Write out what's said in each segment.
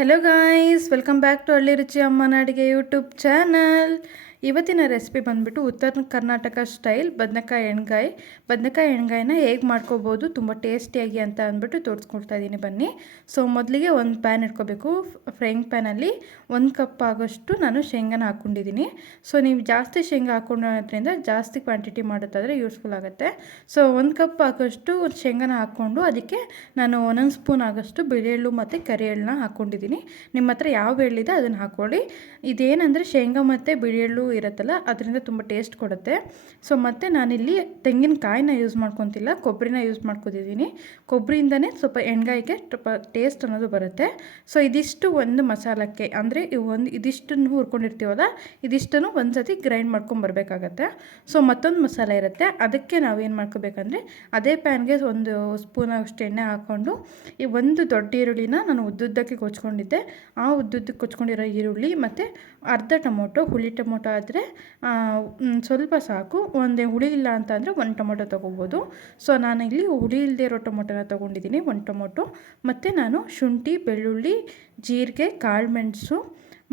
Hello guys welcome back to Halli Ruchi ಅಮ್ಮನ ಅಡುಗೆ YouTube channel ಇವತ್ತಿನ ರೆಸಿಪಿ ಬಂದುಬಿಟ್ಟು ಉತ್ತರ ಕರ್ನಾಟಕ ಸ್ಟೈಲ್ ಬದನೆಕಾಯಿ ಎಣ್ಗಾಯಿ. ಬದನೆಕಾಯಿ ಎಣ್ಗಾಯಿನ ಹೇಗೆ ಮಾಡ್ಕೋಬೋದು, ತುಂಬ ಟೇಸ್ಟಿಯಾಗಿ ಅಂತ ಅಂದ್ಬಿಟ್ಟು ತೋರಿಸ್ಕೊಡ್ತಾ ಇದ್ದೀನಿ ಬನ್ನಿ. ಸೊ, ಮೊದಲಿಗೆ ಒಂದು ಪ್ಯಾನ್ ಇಟ್ಕೋಬೇಕು. ಫ್ರೈಯಿಂಗ್ ಪ್ಯಾನಲ್ಲಿ ಒಂದು ಕಪ್ ಆಗೋಷ್ಟು ನಾನು ಶೇಂಗಾನ ಹಾಕ್ಕೊಂಡಿದ್ದೀನಿ ಸೊ, ನೀವು ಜಾಸ್ತಿ ಶೇಂಗಾ ಹಾಕ್ಕೊಂಡೋದ್ರಿಂದ ಜಾಸ್ತಿ ಕ್ವಾಂಟಿಟಿ ಮಾಡೋದಾದರೆ ಯೂಸ್ಫುಲ್ ಆಗುತ್ತೆ. ಸೊ, ಒಂದು ಕಪ್ ಆಗೋಷ್ಟು ಶೇಂಗಾನ ಹಾಕ್ಕೊಂಡು ಅದಕ್ಕೆ ನಾನು ಒಂದೊಂದು ಸ್ಪೂನ್ ಆಗೋಷ್ಟು ಬಿಳಿ ಎಳ್ಳು ಮತ್ತು ಕರಿ ಎಳ್ಳನ್ನ ಹಾಕ್ಕೊಂಡಿದ್ದೀನಿ ನಿಮ್ಮ ಹತ್ರ ಯಾವ ಎಳ್ಳಿದೆ ಅದನ್ನು ಹಾಕ್ಕೊಳ್ಳಿ ಇದೇನಂದರೆ ಶೇಂಗಾ ಮತ್ತು ಬಿಳಿ ಎಳ್ಳು ಇರುತ್ತಲ್ಲ, ಅದರಿಂದ ತುಂಬ ಟೇಸ್ಟ್ ಕೊಡುತ್ತೆ. ಸೊ ಮತ್ತು ನಾನಿಲ್ಲಿ ತೆಂಗಿನಕಾಯಿನ ಯೂಸ್ ಮಾಡ್ಕೊತಿಲ್ಲ ಕೊಬ್ಬರಿನ ಯೂಸ್ ಮಾಡ್ಕೊತಿದ್ದೀನಿ. ಕೊಬ್ಬರಿಯಿಂದನೇ ಸ್ವಲ್ಪ ಎಣ್ಗಾಯಿಗೆ ಸ್ವಲ್ಪ ಟೇಸ್ಟ್ ಅನ್ನೋದು ಬರುತ್ತೆ. ಸೊ ಇದಿಷ್ಟು ಒಂದು ಮಸಾಲಕ್ಕೆ, ಅಂದರೆ ಒಂದು, ಇದಿಷ್ಟನ್ನು ಹುರ್ಕೊಂಡಿರ್ತೀವಲ್ಲ, ಇದಿಷ್ಟನ್ನು ಒಂದು ಸತಿ ಗ್ರೈಂಡ್ ಮಾಡ್ಕೊಂಬರ್ಬೇಕಾಗತ್ತೆ ಸೊ ಮತ್ತೊಂದು ಮಸಾಲೆ ಇರುತ್ತೆ. ಅದಕ್ಕೆ ನಾವೇನು ಮಾಡ್ಕೋಬೇಕಂದ್ರೆ, ಅದೇ ಪ್ಯಾನ್ಗೆ ಒಂದು ಸ್ಪೂನ್ ಅಷ್ಟು ಎಣ್ಣೆ ಹಾಕ್ಕೊಂಡು ಈ ಒಂದು ದೊಡ್ಡ ಈರುಳ್ಳಿನ ನಾನು ಉದ್ದುದ್ದಕ್ಕೆ ಕೊಚ್ಕೊಂಡಿದ್ದೆ. ಆ ಉದ್ದುದ್ದಕ್ಕೆ ಕೊಚ್ಕೊಂಡಿರೋ ಈರುಳ್ಳಿ ಮತ್ತು ಅರ್ಧ ಟೊಮೊಟೊ, ಹುಳಿ ಟೊಮೊಟೊ ಆದರೆ ಸ್ವಲ್ಪ ಸಾಕು. ಒಂದೇ ಹುಳಿ ಇಲ್ಲ ಅಂತ ಅಂದರೆ ಒಂದು ಟೊಮೊಟೊ ತೊಗೋಬೋದು. ಸೊ ನಾನು ಇಲ್ಲಿ ಹುಳಿ ಇಲ್ಲದೆ ಇರೋ ಟೊಮೊಟೊನ ತೊಗೊಂಡಿದ್ದೀನಿ, ಒಂದು ಟೊಮೊಟೊ. ಮತ್ತು ನಾನು ಶುಂಠಿ, ಬೆಳ್ಳುಳ್ಳಿ, ಜೀರಿಗೆ, ಕಾಳು ಮೆಣಸು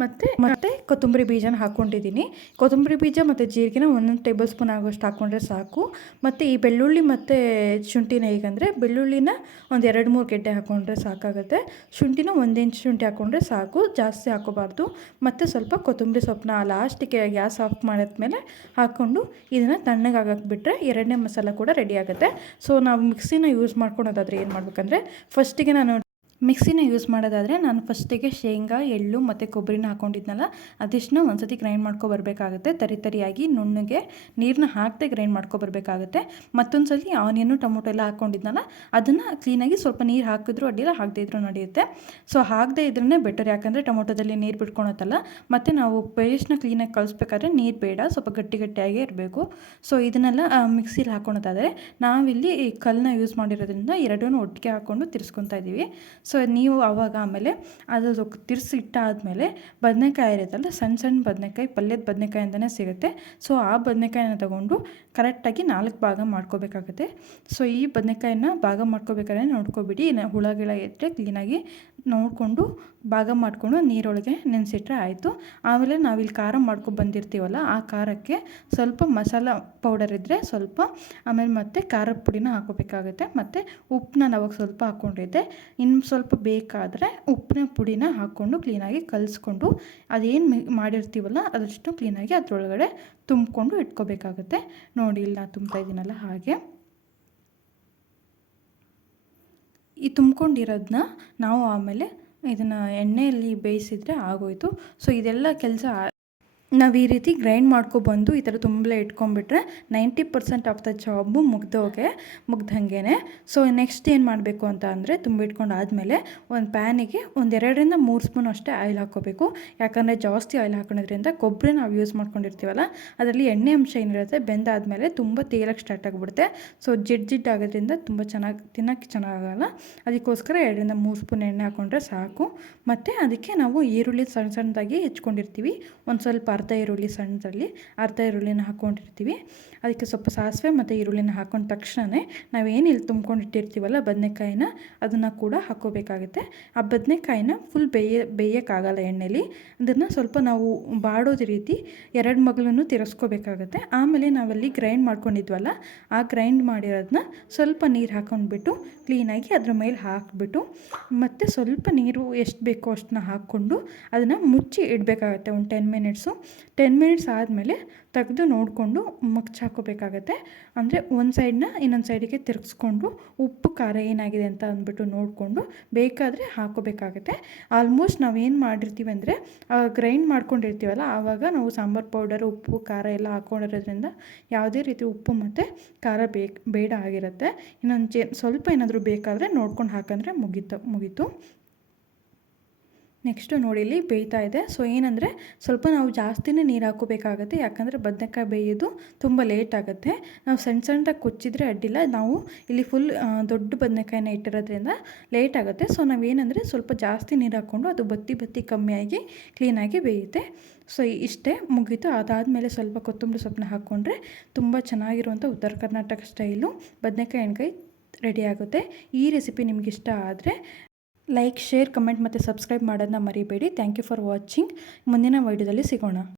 ಮತ್ತು, ಮತ್ತೆ ಕೊತ್ತಂಬರಿ ಬೀಜನ ಹಾಕೊಂಡಿದ್ದೀನಿ. ಕೊತ್ತಂಬರಿ ಬೀಜ ಮತ್ತು ಜೀರಿಗೆನ ಒಂದೊಂದು ಟೇಬಲ್ ಸ್ಪೂನ್ ಆಗೋಷ್ಟು ಹಾಕ್ಕೊಂಡ್ರೆ ಸಾಕು. ಮತ್ತು ಈ ಬೆಳ್ಳುಳ್ಳಿ ಮತ್ತು ಶುಂಠಿನ ಹೇಗಂದರೆ ಬೆಳ್ಳುಳ್ಳಿನ ಒಂದು ಎರಡು ಮೂರು ಗೆಡ್ಡೆ ಹಾಕ್ಕೊಂಡ್ರೆ ಸಾಕಾಗುತ್ತೆ. ಶುಂಠಿನ ಒಂದು ಇಂಚು ಶುಂಠಿ ಹಾಕ್ಕೊಂಡ್ರೆ ಸಾಕು. ಜಾಸ್ತಿ ಹಾಕೋಬಾರ್ದು. ಮತ್ತು ಸ್ವಲ್ಪ ಕೊತ್ತಂಬರಿ ಸೊಪ್ಪನ್ನ ಲಾಸ್ಟಿಗೆ ಗ್ಯಾಸ್ ಆಫ್ ಮಾಡಿದ್ಮೇಲೆ ಹಾಕ್ಕೊಂಡು ಇದನ್ನು ತಣ್ಣಗೆ ಎರಡನೇ ಮಸಾಲ ಕೂಡ ರೆಡಿ ಆಗುತ್ತೆ. ಸೊ ನಾವು ಮಿಕ್ಸಿನ ಯೂಸ್ ಮಾಡ್ಕೊಳೋದಾದ್ರೆ ಏನು ಮಾಡ್ಬೇಕಂದ್ರೆ ಫಸ್ಟಿಗೆ ನಾನು ಮಿಕ್ಸಿನ ಯೂಸ್ ಮಾಡೋದಾದರೆ ನಾನು ಫಸ್ಟಿಗೆ ಶೇಂಗಾ, ಎಳ್ಳು ಮತ್ತು ಕೊಬ್ಬರಿನ ಹಾಕ್ಕೊಂಡಿದ್ನಲ್ಲ ಅದಿಷ್ಟನ್ನ ಒಂದು ಸತಿ ಗ್ರೈಂಡ್ ಮಾಡ್ಕೊಬರ್ಬೇಕಾಗುತ್ತೆ ತರಿ ತರಿಯಾಗಿ ನುಣ್ಣಗೆ ನೀರನ್ನ ಹಾಕದೆ ಗ್ರೈಂಡ್ ಮಾಡ್ಕೊಬರ್ಬೇಕಾಗುತ್ತೆ ಮತ್ತೊಂದು ಸಲ ಆನಿಯನ್ನು, ಟೊಮೊಟೊ ಎಲ್ಲ ಹಾಕ್ಕೊಂಡಿದ್ನಲ್ಲ ಅದನ್ನು ಕ್ಲೀನಾಗಿ ಸ್ವಲ್ಪ ನೀರು ಹಾಕಿದ್ರು ಅಡ್ಡಿಲ್ಲ, ಹಾಕದೇ ಇದ್ರೂ ನಡೆಯುತ್ತೆ. ಸೊ ಹಾಕದೇ ಇದ್ರೇ ಬೆಟರ್ ಯಾಕಂದರೆ ಟೊಮೊಟೊದಲ್ಲಿ ನೀರು ಬಿಟ್ಕೊಳತ್ತಲ್ಲ, ಮತ್ತು ನಾವು ಪೇಸ್ಟ್ನ ಕ್ಲೀನಾಗಿ ಕಳಿಸ್ಬೇಕಾದ್ರೆ ನೀರು ಬೇಡ, ಸ್ವಲ್ಪ ಗಟ್ಟಿ ಗಟ್ಟಿಯಾಗೇ ಇರಬೇಕು. ಸೊ ಇದನ್ನೆಲ್ಲ ಮಿಕ್ಸಿಲಿ ಹಾಕ್ಕೊಳೋದಾದರೆ ನಾವಿಲ್ಲಿ ಕಲ್ಲನ್ನ ಯೂಸ್ ಮಾಡಿರೋದ್ರಿಂದ ಎರಡೂ ಒಟ್ಟಿಗೆ ಹಾಕ್ಕೊಂಡು ತಿರ್ಸ್ಕೊತಾ ಇದ್ದೀವಿ. ಸೊ ನೀವು ಆವಾಗ ಆಮೇಲೆ ಅದು ತಿರ್ಸಿ ಇಟ್ಟಾದಮೇಲೆ ಬದನೆಕಾಯಿ ಇರುತ್ತಲ್ಲ ಸಣ್ಣ ಸಣ್ಣ ಬದನೆಕಾಯಿ, ಪಲ್ಯದ ಬದನೆಕಾಯಿ ಅಂತಲೇ ಸಿಗುತ್ತೆ. ಸೊ ಆ ಬದನೆಕಾಯಿನ ತಗೊಂಡು ಕರೆಕ್ಟಾಗಿ ನಾಲ್ಕು ಭಾಗ ಮಾಡ್ಕೋಬೇಕಾಗುತ್ತೆ. ಸೊ ಈ ಬದನೆಕಾಯಿನ ಭಾಗ ಮಾಡ್ಕೋಬೇಕಾದ್ರೆ ನೋಡ್ಕೊಬಿಡಿ. ಹುಳ ಗಿಳ ಇದ್ದರೆ ಕ್ಲೀನಾಗಿ ನೋಡಿಕೊಂಡು ಭಾಗ ಮಾಡಿಕೊಂಡು ನೀರೊಳಗೆ ನೆನೆಸಿಟ್ರೆ ಆಯಿತು. ಆಮೇಲೆ ನಾವಿಲ್ಲಿ ಖಾರ ಮಾಡ್ಕೊಂಡು ಬಂದಿರ್ತೀವಲ್ಲ, ಆ ಖಾರಕ್ಕೆ ಸ್ವಲ್ಪ ಮಸಾಲ ಪೌಡರ್ ಇದ್ದರೆ ಸ್ವಲ್ಪ, ಆಮೇಲೆ ಮತ್ತೆ ಖಾರದ ಪುಡಿನ ಹಾಕೋಬೇಕಾಗುತ್ತೆ ಮತ್ತು ಉಪ್ಪನ್ನ ನಾವಾಗ ಸ್ವಲ್ಪ ಹಾಕ್ಕೊಂಡಿದ್ದೆ ಇನ್ನು ಬೇಕಾದರೆ ಉಪ್ಪಿನ ಪುಡಿನ ಹಾಕ್ಕೊಂಡು ಕ್ಲೀನಾಗಿ ಕಲಿಸ್ಕೊಂಡು ಅದೇನು ಮಿ, ಮಾಡಿರ್ತೀವಲ್ಲ ಅದಷ್ಟು ಕ್ಲೀನಾಗಿ ಅದರೊಳಗಡೆ ತುಂಬಿಕೊಂಡು ಇಟ್ಕೋಬೇಕಾಗುತ್ತೆ. ನೋಡಿ ಇಲ್ಲಿ ತುಂಬ್ತಾ ಇದ್ದೀನಲ್ಲ ಹಾಗೆ. ಈ ತುಂಬ್ಕೊಂಡಿರೋದನ್ನ ನಾವು ಆಮೇಲೆ ಇದನ್ನು ಎಣ್ಣೆಯಲ್ಲಿ ಬೇಯಿಸಿದರೆ ಆಗೋಯಿತು. ಸೊ ಇದೆಲ್ಲ ಕೆಲಸ ನಾವು ಈ ರೀತಿ ಗ್ರೈಂಡ್ ಮಾಡ್ಕೊಬಂದು ಈ ಥರ ತುಂಬಲೇ ಇಟ್ಕೊಂಡ್ಬಿಟ್ರೆ ninety percent of the job ಮುಗ್ದೋಗೆ ಮುಗ್ದಂಗೆ ಸೊ ನೆಕ್ಸ್ಟ್ ಏನು ಮಾಡಬೇಕು ಅಂತ ಅಂದರೆ ತುಂಬಿಟ್ಕೊಂಡು ಆದಮೇಲೆ ಒಂದು ಪ್ಯಾನಿಗೆ ಒಂದು ಎರಡರಿಂದ ಮೂರು ಸ್ಪೂನ್ ಅಷ್ಟೇ ಆಯಿಲ್ ಹಾಕ್ಕೋಬೇಕು. ಯಾಕಂದರೆ ಜಾಸ್ತಿ ಆಯಿಲ್ ಹಾಕೋದ್ರಿಂದ ಕೊಬ್ಬರಿ ನಾವು ಯೂಸ್ ಮಾಡ್ಕೊಂಡಿರ್ತೀವಲ್ಲ, ಅದರಲ್ಲಿ ಎಣ್ಣೆ ಅಂಶ ಏನಿರುತ್ತೆ ಬೆಂದಾದಮೇಲೆ ತುಂಬ ತೇಲಕ್ಕೆ ಸ್ಟಾರ್ಟ್ ಆಗಿಬಿಡುತ್ತೆ. ಸೊ ಜಿಡ್ ಜಿಡ್ ಆಗೋದ್ರಿಂದ ತುಂಬ ಚೆನ್ನಾಗಿ ತಿನ್ನೋಕ್ಕೆ ಚೆನ್ನಾಗಲ್ಲ. ಅದಕ್ಕೋಸ್ಕರ ಎರಡರಿಂದ ಮೂರು ಸ್ಪೂನ್ ಎಣ್ಣೆ ಹಾಕ್ಕೊಂಡ್ರೆ ಸಾಕು. ಮತ್ತು ಅದಕ್ಕೆ ನಾವು ಈರುಳ್ಳಿ ಸಣ್ಣ ಸಣ್ಣದಾಗಿ ಹೆಚ್ಕೊಂಡಿರ್ತೀವಿ. ಒಂದು ಸ್ವಲ್ಪ ಅರ್ಧ ಈರುಳ್ಳಿ ಸಣ್ಣದಲ್ಲಿ ಅರ್ಧ ಈರುಳ್ಳಿನ ಹಾಕ್ಕೊಂಡಿರ್ತೀವಿ ಅದಕ್ಕೆ ಸ್ವಲ್ಪ ಸಾಸಿವೆ ಮತ್ತು ಈರುಳ್ಳಿನ ಹಾಕೊಂಡ ತಕ್ಷಣವೇ ನಾವೇನು ಇಲ್ಲಿ ತುಂಬ್ಕೊಂಡಿಟ್ಟಿರ್ತೀವಲ್ಲ ಬದನೆಕಾಯಿನ ಅದನ್ನು ಕೂಡ ಹಾಕೋಬೇಕಾಗುತ್ತೆ ಆ ಬದನೆಕಾಯಿನ ಫುಲ್ ಬೇಯ, ಬೇಯೋಕ್ಕಾಗಲ್ಲ ಎಣ್ಣೆಲಿ. ಅದನ್ನು ಸ್ವಲ್ಪ ನಾವು ಬಾಡೋದ ರೀತಿ ಎರಡು ಮಗಳನ್ನು ತಿರ್ಸ್ಕೋಬೇಕಾಗತ್ತೆ. ಆಮೇಲೆ ನಾವಲ್ಲಿ ಗ್ರೈಂಡ್ ಮಾಡ್ಕೊಂಡಿದ್ವಲ್ಲ, ಆ ಗ್ರೈಂಡ್ ಮಾಡಿರೋದನ್ನ ಸ್ವಲ್ಪ ನೀರು ಹಾಕೊಂಡ್ಬಿಟ್ಟು ಕ್ಲೀನಾಗಿ ಅದ್ರ ಮೇಲೆ ಹಾಕಿಬಿಟ್ಟು ಮತ್ತು ಸ್ವಲ್ಪ ನೀರು ಎಷ್ಟು ಬೇಕೋ ಅಷ್ಟನ್ನ ಹಾಕ್ಕೊಂಡು ಅದನ್ನು ಮುಚ್ಚಿ ಇಡಬೇಕಾಗತ್ತೆ ಒಂದು ಟೆನ್ ಮಿನಿಟ್ಸು ಟೆನ್ ಮಿನಿಟ್ಸ್ ಆದಮೇಲೆ ತೆಗೆದು ನೋಡಿಕೊಂಡು ಮಗ್ಚ್ ಹಾಕೋಬೇಕಾಗತ್ತೆ. ಅಂದರೆ ಒಂದು ಸೈಡನ್ನ ಇನ್ನೊಂದು ಸೈಡಿಗೆ ತಿರುಗಿಸ್ಕೊಂಡು ಉಪ್ಪು, ಖಾರ ಏನಾಗಿದೆ ಅಂತ ಅಂದ್ಬಿಟ್ಟು ನೋಡಿಕೊಂಡು ಬೇಕಾದರೆ ಹಾಕೋಬೇಕಾಗತ್ತೆ. ಆಲ್ಮೋಸ್ಟ್ ನಾವೇನು ಮಾಡಿರ್ತೀವಿ ಅಂದರೆ ಗ್ರೈಂಡ್ ಮಾಡ್ಕೊಂಡಿರ್ತೀವಲ್ಲ, ಆವಾಗ ನಾವು ಸಾಂಬಾರು ಪೌಡರ್ ಉಪ್ಪು, ಖಾರ ಎಲ್ಲ ಹಾಕ್ಕೊಂಡಿರೋದ್ರಿಂದ ಯಾವುದೇ ರೀತಿ ಉಪ್ಪು ಮತ್ತು ಖಾರ ಬೇಕು, ಬೇಡ ಆಗಿರುತ್ತೆ. ಇನ್ನೊಂದು ಚೇ, ಸ್ವಲ್ಪ ಏನಾದರೂ ಬೇಕಾದರೆ ನೋಡ್ಕೊಂಡು ಹಾಕಂದರೆ ಮುಗೀತು ಮುಗೀತು. ನೆಕ್ಸ್ಟು ನೋಡಿ ಇಲ್ಲಿ ಬೇಯ್ತಾ ಇದೆ. ಸೊ ಏನಂದರೆ ಸ್ವಲ್ಪ ನಾವು ಜಾಸ್ತಿನೇ ನೀರು ಹಾಕೋಬೇಕಾಗತ್ತೆ. ಯಾಕಂದರೆ ಬದನೆಕಾಯಿ ಬೇಯೋದು ತುಂಬ ಲೇಟ್ ಆಗುತ್ತೆ. ನಾವು ಸಣ್ಣ ಸಣ್ಣದಾಗಿ ಕೊಚ್ಚಿದ್ರೆ ಅಡ್ಡಿಲ್ಲ. ನಾವು ಇಲ್ಲಿ ಫುಲ್ ದೊಡ್ಡ ಬದನೆಕಾಯಿನ ಇಟ್ಟಿರೋದ್ರಿಂದ ಲೇಟ್ ಆಗುತ್ತೆ. ಸೊ ನಾವೇನಂದರೆ ಸ್ವಲ್ಪ ಜಾಸ್ತಿ ನೀರು ಹಾಕ್ಕೊಂಡು ಅದು ಬತ್ತಿ ಬತ್ತಿ ಕಮ್ಮಿಯಾಗಿ ಕ್ಲೀನಾಗಿ ಬೇಯುತ್ತೆ. ಸೊ ಇಷ್ಟೇ ಮುಗೀತು. ಅದಾದಮೇಲೆ ಸ್ವಲ್ಪ ಕೊತ್ತಂಬರಿ ಸೊಪ್ಪನ್ನ ಹಾಕ್ಕೊಂಡ್ರೆ ತುಂಬ ಚೆನ್ನಾಗಿರುವಂಥ ಉತ್ತರ ಕರ್ನಾಟಕ ಸ್ಟೈಲು ಬದನೆಕಾಯಿ ಎಣ್ಗಾಯಿ ರೆಡಿ ಆಗುತ್ತೆ. ಈ ರೆಸಿಪಿ ನಿಮ್ಗೆ ಇಷ್ಟ ಆದರೆ ಲೈಕ್ ಶೇರ್ ಕಮೆಂಟ್ ಮತ್ತು ಸಬ್ಸ್ಕ್ರೈಬ್ ಮಾಡೋದನ್ನ ಮರಿಬೇಡಿ. ಥ್ಯಾಂಕ್ ಯು ಫಾರ್ ವಾಚಿಂಗ್ ಮುಂದಿನ ವೈಡಿಯೋದಲ್ಲಿ ಸಿಗೋಣ.